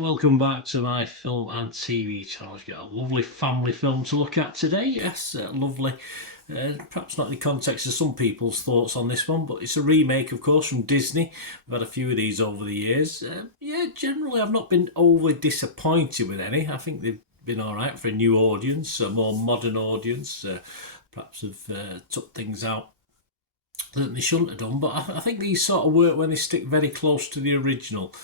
Welcome back to my film and TV channel. We've got a lovely family film to look at today. Yes, lovely. Perhaps not in the context of some people's thoughts on this one, but it's a remake, of course, from Disney. We've had a few of these over the years. Generally, I've not been overly disappointed with any. I think they've been all right for a new audience, a more modern audience. Perhaps have took things out that they shouldn't have done, but I think these sort of work when they stick very close to the original.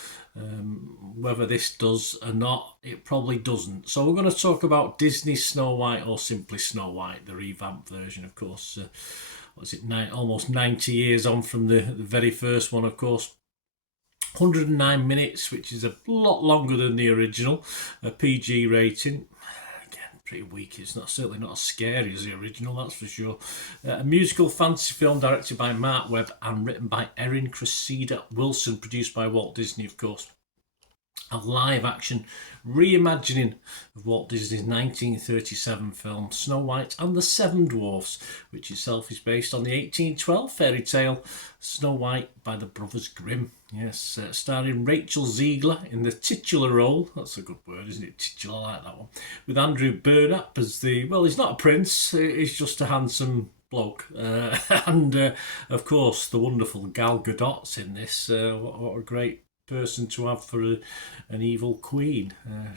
Whether this does or not, it probably doesn't. So we're going to talk about Disney's Snow White, or simply Snow White, the revamped version, of course. Almost 90 years on from the very first one, of course. 109 minutes, which is a lot longer than the original. A PG rating. Again, pretty weak. It's certainly not as scary as the original, that's for sure. A musical fantasy film directed by Mark Webb and written by Erin Cressida Wilson, produced by Walt Disney, of course. A live-action reimagining of Walt Disney's 1937 film Snow White and the Seven Dwarfs, which itself is based on the 1812 fairy tale Snow White by the Brothers Grimm. Yes, starring Rachel Ziegler in the titular role. That's a good word, isn't it? Titular, I like that one. With Andrew Burnap as he's not a prince, he's just a handsome bloke. And of course, the wonderful Gal Gadot's in this. What a great person to have for an evil queen.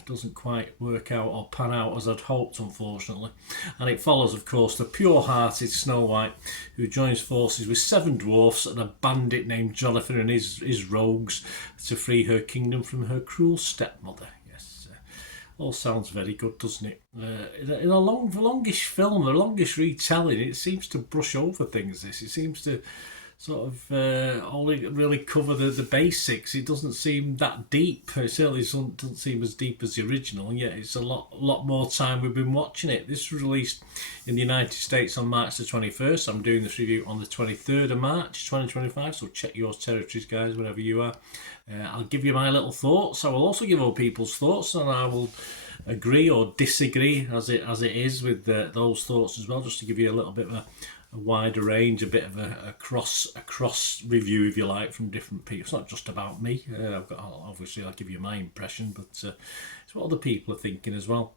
Doesn't quite work out or pan out as I'd hoped, unfortunately. And it follows, of course, the pure-hearted Snow White, who joins forces with seven dwarfs and a bandit named Jonathan and his rogues to free her kingdom from her cruel stepmother. Yes, all sounds very good, doesn't it? In a longish film, a longish retelling, it seems to brush over things. It seems to sort of only really cover the basics. It doesn't seem that deep. It certainly doesn't seem as deep as the original, and yet it's a lot more time we've been watching it. This was released in the United States on March the 21st. I'm doing this review on the 23rd of March 2025, so check your territories, guys, wherever you are. I'll give you my little thoughts. I will also give other people's thoughts, and I will agree or disagree as it is with those thoughts as well, just to give you a little bit of a wider range, a bit of a cross review, if you like, from different people. It's not just about me. I'll give you my impression, but it's what other people are thinking as well.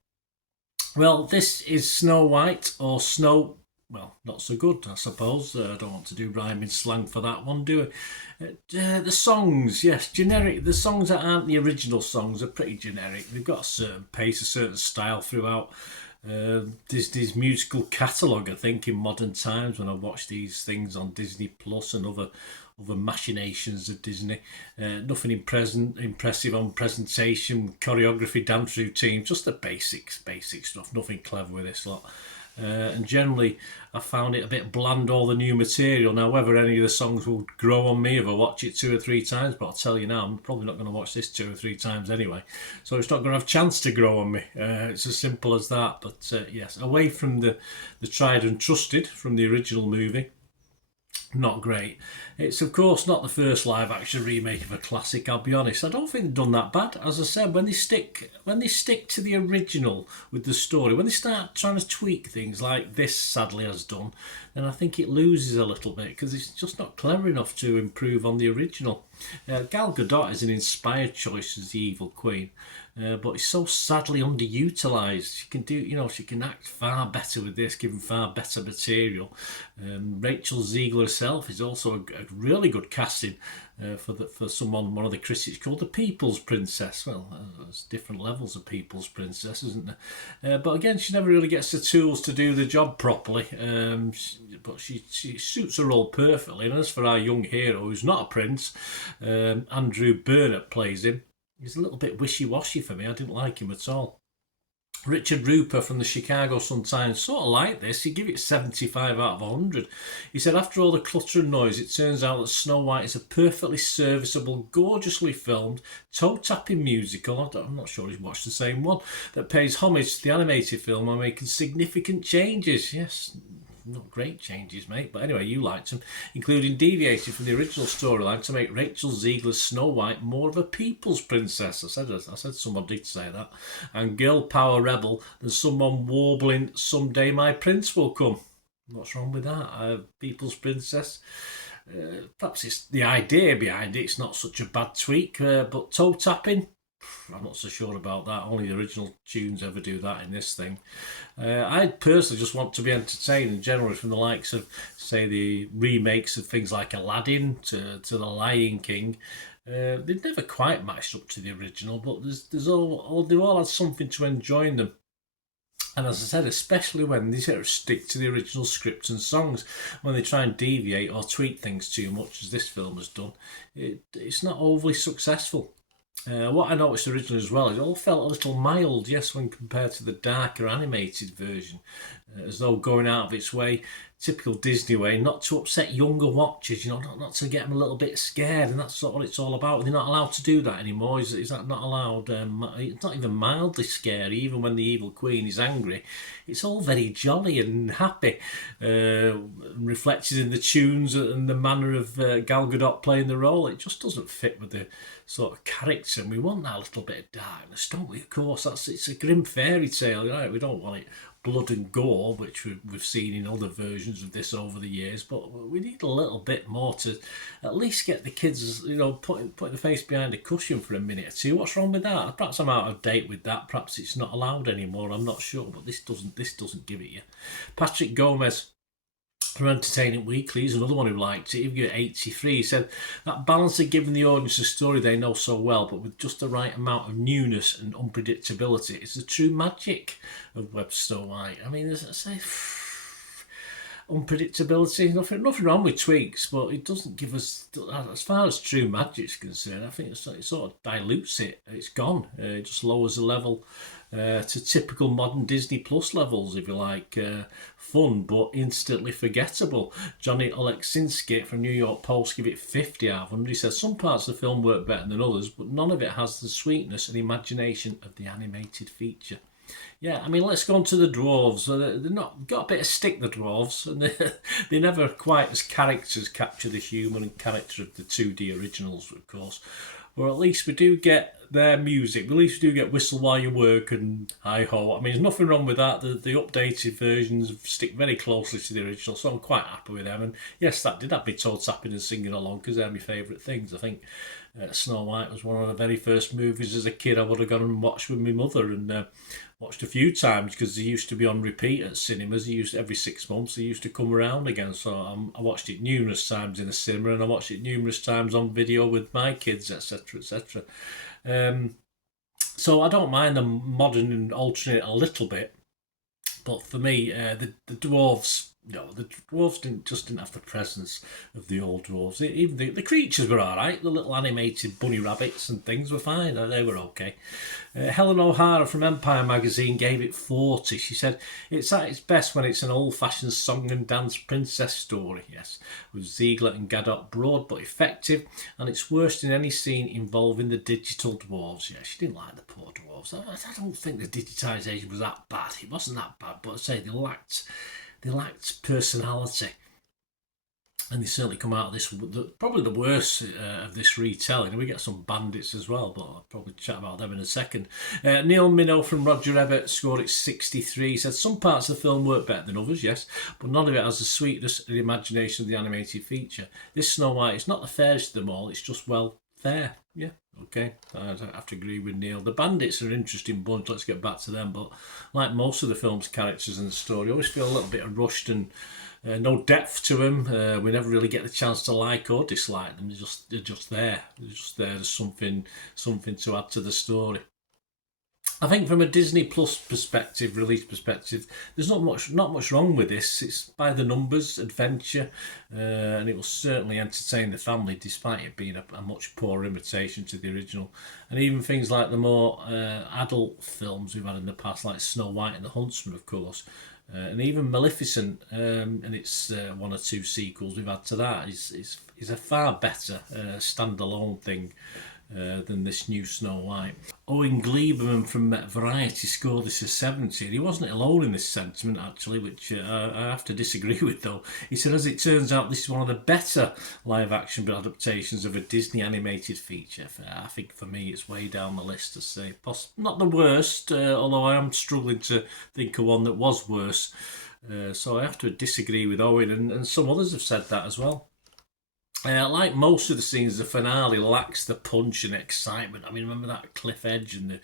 Well, this is Snow White, or Snow. Well, not so good, I suppose. I don't want to do rhyming slang for that one, do I? The songs, yes, generic. The songs that aren't the original songs are pretty generic. They've got a certain pace, a certain style throughout Disney's musical catalogue, I think, in modern times, when I watch these things on Disney Plus and other machinations of Disney. Nothing impressive on presentation, choreography, dance routine, just the basic stuff, nothing clever with this lot. And generally I found it a bit bland, all the new material. Now, whether any of the songs will grow on me if I watch it 2 or 3 times, but I'll tell you now, I'm probably not going to watch this 2 or 3 times anyway, so it's not going to have a chance to grow on me. It's as simple as that. But yes, away from the tried and trusted from the original movie, not great. It's of course not the first live action remake of a classic, I'll be honest. I don't think they've done that bad. As I said, when they stick to the original with the story, when they start trying to tweak things like this sadly has done, then I think it loses a little bit, because it's just not clever enough to improve on the original. Gal Gadot is an inspired choice as the evil queen, but it's so sadly underutilised. She can act far better with this, given far better material. Rachel Ziegler herself is also a really good casting for someone. One of the critics called the People's Princess. Well, there's different levels of People's Princess, isn't there? But again, she never really gets the tools to do the job properly. But she suits her role perfectly. And as for our young hero, who's not a prince, Andrew Burnap plays him. He's a little bit wishy-washy for me. I didn't like him at all. Richard Rooper from the Chicago Sun-Times sort of liked this. He gave it 75 out of 100. He said, after all the clutter and noise, it turns out that Snow White is a perfectly serviceable, gorgeously filmed, toe-tapping musical, I'm not sure he's watched the same one, that pays homage to the animated film by making significant changes. Yes, not great changes, mate, but anyway, you liked them, including deviating from the original storyline to make Rachel Ziegler's Snow White more of a people's princess. I said someone did say that. And girl power rebel than someone warbling, "Someday my prince will come." What's wrong with that? People's princess. Perhaps it's the idea behind it. It's not such a bad tweak, but toe tapping, I'm not so sure about that. Only the original tunes ever do that in this thing. I personally just want to be entertained, generally from the likes of, say, the remakes of things like Aladdin to The Lion King. They've never quite matched up to the original, but they've all had something to enjoy in them. And as I said, especially when they sort of stick to the original script and songs, when they try and deviate or tweak things too much, as this film has done, it's not overly successful. What I noticed originally as well, it all felt a little mild, yes, when compared to the darker animated version, as though going out of its way, typical Disney way, not to upset younger watchers, not to get them a little bit scared, and that's what it's all about. They're not allowed to do that anymore. Is that not allowed? It's not even mildly scary, even when the evil queen is angry. It's all very jolly and happy, reflected in the tunes and the manner of Gal Gadot playing the role. It just doesn't fit with the sort of character, and we want that little bit of darkness, don't we? Of course, it's a grim fairy tale, right? We don't want it blood and gore, which we've seen in other versions of this over the years, but we need a little bit more to at least get the kids, putting the face behind a cushion for a minute or two. What's wrong with that? Perhaps I'm out of date with that. Perhaps it's not allowed anymore. I'm not sure, but this doesn't give it you. Patrick Gomez from Entertainment Weekly is another one who liked it. He gave it 83. He said that balance of giving the audience a story they know so well, but with just the right amount of newness and unpredictability, is the true magic of Web Snow White. I mean, as I say, unpredictability, nothing wrong with tweaks, but it doesn't give us, as far as true magic's concerned, I think it sort of dilutes it. It's gone. It just lowers the level to typical modern Disney Plus levels, if you like. Fun but instantly forgettable. Johnny Oleksinski from New York Post gave it 50 out of 100. He says some parts of the film work better than others, but none of it has the sweetness and imagination of the animated feature. Yeah, I mean, let's go on to the dwarves. They're not got a bit of stick, the dwarves, and they're never quite as characters capture the humour and character of the 2D originals, of course. Or at least we do get their music. At least we do get Whistle While You Work and Hi Ho. I mean, there's nothing wrong with that. The updated versions stick very closely to the original, so I'm quite happy with them. And yes, that did have me toe tapping and singing along because they're my favourite things. I think Snow White was one of the very first movies as a kid I would have gone and watched with my mother, and watched a few times because they used to be on repeat at cinemas. Every 6 months they used to come around again, so I watched it numerous times in the cinema, and I watched it numerous times on video with my kids, etc, etc. So I don't mind them modern and altering it a little bit, but for me, the dwarves. No, the dwarves didn't have the presence of the old dwarves. Even the creatures were all right. The little animated bunny rabbits and things were fine. They were okay. Helen O'Hara from Empire magazine gave it 40. She said it's at its best when it's an old-fashioned song and dance princess story. Yes, with Ziegler and Gadot broad but effective, and it's worst in any scene involving the digital dwarves. Yeah, she didn't like the poor dwarves. I don't think the digitisation was that bad. It wasn't that bad, but I say they lacked personality, and they certainly come out of this probably the worst of this retelling. We get some bandits as well, but I'll probably chat about them in a second. Neil Minow from Roger Ebert scored it 63. He said some parts of the film work better than others, yes, but none of it has the sweetness and imagination of the animated feature. This Snow White is not the fairest of them all, it's just, well, fair. Yeah, okay, I have to agree with Neil. The bandits are an interesting bunch, let's get back to them, but like most of the film's characters and the story, I always feel a little bit rushed and no depth to them. We never really get the chance to like or dislike them. They're just there. They're just there as something to add to the story. I think from a Disney Plus perspective, release perspective, there's not much wrong with this. It's by the numbers, adventure, and it will certainly entertain the family, despite it being a much poorer imitation to the original. And even things like the more adult films we've had in the past, like Snow White and the Huntsman, of course, and even Maleficent and its one or two sequels we've had to that is a far better standalone thing than this new Snow White. Owen Gleiberman from Variety scored this as 70. He wasn't alone in this sentiment, actually, which I have to disagree with, though. He said, as it turns out, this is one of the better live-action adaptations of a Disney animated feature. I think, for me, it's way down the list to say. Not the worst, although I am struggling to think of one that was worse. So I have to disagree with Owen, and some others have said that as well. Like most of the scenes, the finale lacks the punch and excitement. I mean, remember that cliff edge and the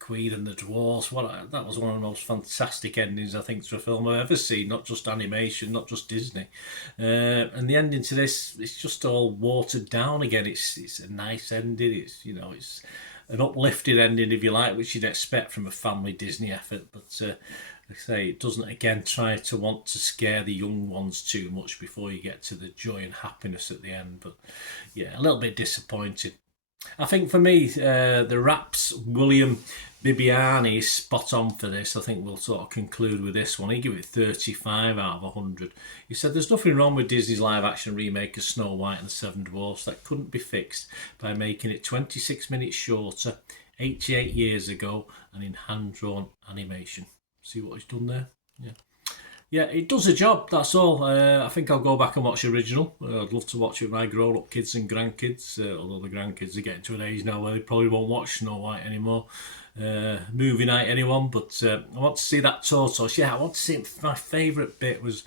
Queen and the dwarves? That was one of the most fantastic endings I think to a film I've ever seen. Not just animation, not just Disney. And the ending to this, it's just all watered down again. It's a nice ending. It's an uplifted ending, if you like, which you'd expect from a family Disney effort. But like I say, it doesn't again try to want to scare the young ones too much before you get to the joy and happiness at the end. But yeah, a little bit disappointed. I think for me, the Raps William Bibiani is spot on for this. I think we'll sort of conclude with this one. He gave it 35 out of 100. He said there's nothing wrong with Disney's live action remake of Snow White and the Seven Dwarfs that couldn't be fixed by making it 26 minutes shorter, 88 years ago, and in hand drawn animation. See what he's done there? Yeah. Yeah, it does a job, that's all. I think I'll go back and watch the original. I'd love to watch it with my grown up kids and grandkids, although the grandkids are getting to an age now where they probably won't watch Snow White anymore. Movie night, anyone, but I want to see that tortoise. Yeah, I want to see it. My favourite bit was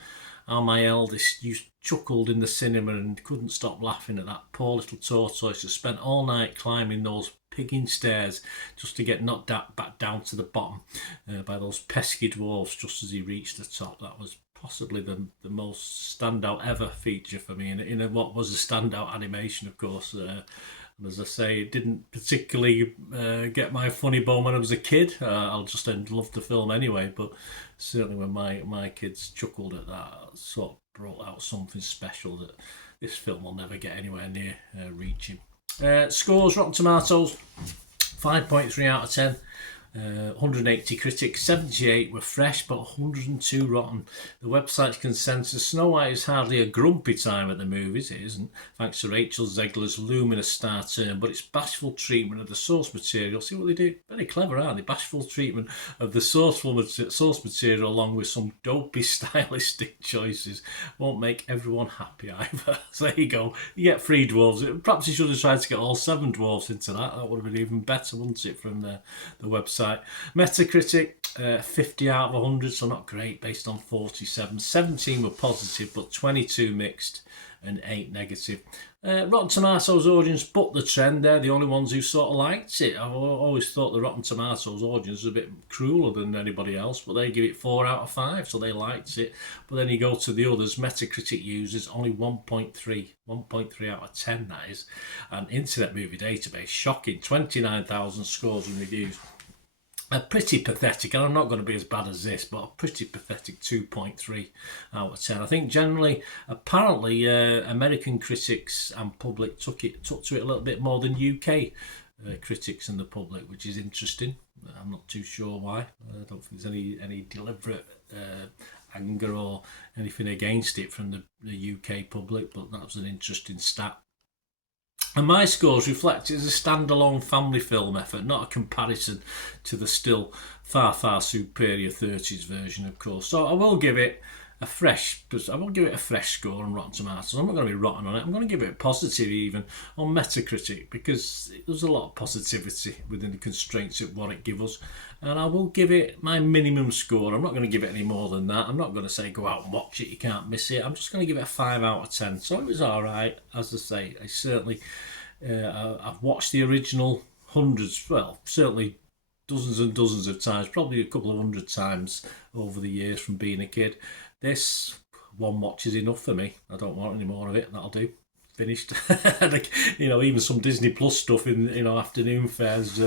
how my eldest chuckled in the cinema and couldn't stop laughing at that poor little tortoise who spent all night climbing those pigging stairs just to get knocked back down to the bottom by those pesky dwarves just as he reached the top. That was possibly the most standout ever feature for me in what was a standout animation, of course. And as I say, it didn't particularly get my funny bone when I was a kid. I'll just love the film anyway, but certainly when my kids chuckled at that, it sort of brought out something special that this film will never get anywhere near reaching. Scores, Rotten Tomatoes, 5.3 out of 10. 180 critics, 78 were fresh, but 102 rotten. The website's consensus: Snow White is hardly a grumpy time at the movies, it isn't, thanks to Rachel Zegler's luminous star turn, but its bashful treatment of the source material, see what they do? Very clever, aren't they? Bashful treatment of the source material along with some dopey stylistic choices won't make everyone happy either. So there you go. You get 3 dwarves. Perhaps you should have tried to get all 7 dwarves into that. That would have been even better, wouldn't it, from the website. Metacritic, 50 out of 100, so not great, based on 47. 17 were positive, but 22 mixed and 8 negative. Rotten Tomatoes audience bucked the trend. They're the only ones who sort of liked it. I've always thought the Rotten Tomatoes audience was a bit crueler than anybody else, but they give it 4 out of 5, so they liked it. But then you go to the others, Metacritic users, only 1.3 out of 10, that is. And Internet Movie Database, shocking, 29,000 scores and reviews. A pretty pathetic, and I'm not going to be as bad as this, but a pretty pathetic 2.3 out of 10. I think generally, apparently, American critics and public took to it a little bit more than UK critics and the public, which is interesting. I'm not too sure why. I don't think there's any deliberate anger or anything against it from the UK public, but that was an interesting stat. And my scores reflect it as a standalone family film effort, not a comparison to the still far, far superior 30s version, of course. So I will give it a fresh score on Rotten Tomatoes. I'm not going to be rotten on it. I'm going to give it a positive even on Metacritic because there's a lot of positivity within the constraints of what it gives us. And I will give it my minimum score. I'm not going to give it any more than that. I'm not going to say go out and watch it, you can't miss it. I'm just going to give it a 5 out of 10. So it was alright, as I say. I certainly, I've watched the original hundreds, well, certainly dozens and dozens of times, probably a couple of 100 times over the years from being a kid. This one watch is enough for me. I don't want any more of it. That'll do. Finished. Even some Disney Plus stuff in afternoon fares.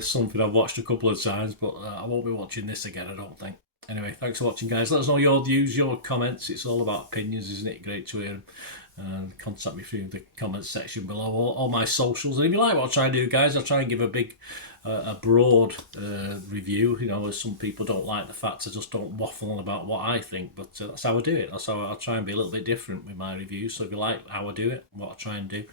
Something I've watched a couple of times, but I won't be watching this again, I don't think. Anyway, thanks for watching, guys. Let us know your views, your comments. It's all about opinions, isn't it? Great to hear them. And contact me through the comments section below, all my socials. And if you like what I try and do, guys, I'll try and give a broad review. As some people don't like the fact I just don't waffle on about what I think, but that's how I do it. That's how I'll try and be a little bit different with my reviews. So if you like how I do it, what I try and do,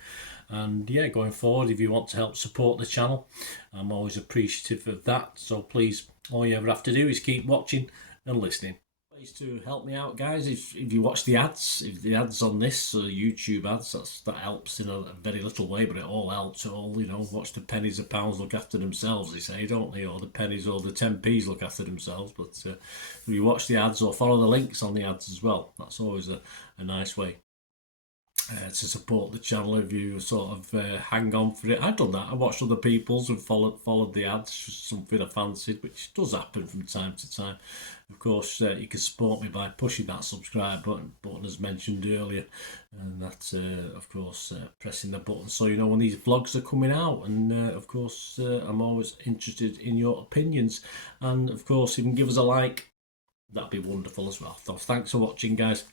and yeah, going forward, if you want to help support the channel, I'm always appreciative of that. So please, all you ever have to do is keep watching and listening. Ways to help me out, guys. If you watch the ads, if the ads on this YouTube ads, that helps in a very little way, but it all helps. Watch the pennies and pounds look after themselves, they say, don't they? Or the pennies or the 10p's look after themselves. But if you watch the ads or follow the links on the ads as well, that's always a nice way. to support the channel if you sort of hang on for it. I've done that. I watched other people's and followed the ads, just something I fancied, which does happen from time to time. Of course, you can support me by pushing that subscribe button as mentioned earlier, and that, of course, pressing the button so you know when these vlogs are coming out. And of course, I'm always interested in your opinions, and of course, if you can give us a like, that'd be wonderful as well. So thanks for watching, guys.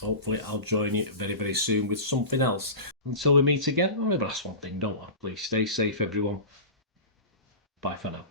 Hopefully I'll join you very, very soon with something else. Until we meet again, remember, that's one thing, don't I? Please stay safe, everyone. Bye for now.